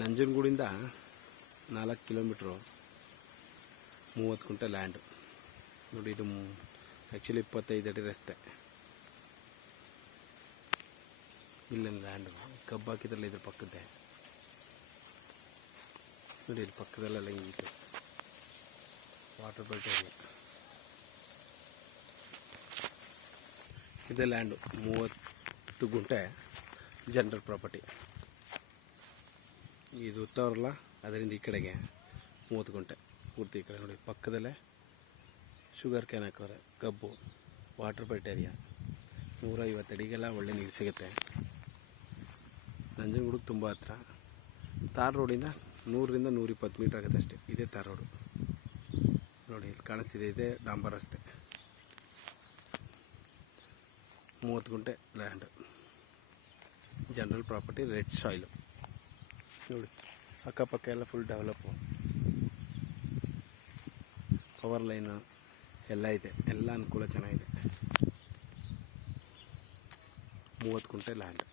ನಂಜನಗೂಡಿಂದ 4 kilometre 30 ಗುಂಟೆ land ನೋಡಿ. ಇದು ಆ್ಯಕ್ಚುಲಿ 25 ಅಡಿ ರಸ್ತೆ. ಇಲ್ಲೇನು ಲ್ಯಾಂಡು ಕಬ್ಬು ಹಾಕಿದ್ರಲ್ಲ, ಇದ್ರ ಪಕ್ಕದ್ದೇ ನೋಡಿ. ಇಲ್ಲಿ ಪಕ್ಕದಲ್ಲೆಲ್ಲ ಹಿಂಗಿತ್ತು ವಾಟರ್ ಬೆಲ್ಟ್ ಏರಿಯಾ. ಇದೇ ಲ್ಯಾಂಡು 30 ಗುಂಟೆ ಜನರಲ್ ಪ್ರಾಪರ್ಟಿ. ಇದು ಉತ್ತವರಲ್ಲ, ಅದರಿಂದ ಈ ಕಡೆಗೆ 30 ಗುಂಟೆ ಪೂರ್ತಿ. ಈ ಕಡೆ ನೋಡಿ ಪಕ್ಕದಲ್ಲೇ ಶುಗರ್ ಕ್ಯಾನ್ ಹಾಕೋರೆ, ಕಬ್ಬು, ವಾಟರ್ ಬೆಲ್ಟ್ ಏರಿಯಾ. 150 ಅಡಿಗೆಲ್ಲ ಒಳ್ಳೆ ನೀರು ಸಿಗುತ್ತೆ. ನಂಜನಗೂಡಿಗೆ ತುಂಬ ಹತ್ರ. ತಾರ್ ರೋಡಿಂದ 100ರಿಂದ 120 ಮೀಟ್ರ್ ಆಗುತ್ತೆ ಅಷ್ಟೇ. ಇದೇ ತಾರ್ ರೋಡು ನೋಡಿ, ಇಲ್ಲಿ ಕಾಣಿಸ್ತಿದೆ. ಇದೇ ಡಾಂಬರ್ ರಸ್ತೆ. 30 ಗುಂಟೆ land, general property, red soil ನೋಡಿ. ಅಕ್ಕಪಕ್ಕ ಎಲ್ಲ ಫುಲ್ ಡೆವಲಪ್ಪು, ಪವರ್ ಲೈನು ಎಲ್ಲ ಇದೆ. ಎಲ್ಲ ಅನುಕೂಲ ಚೆನ್ನಾಗಿದೆ. 30 ಗುಂಟೆ ಲ್ಯಾಂಡ್.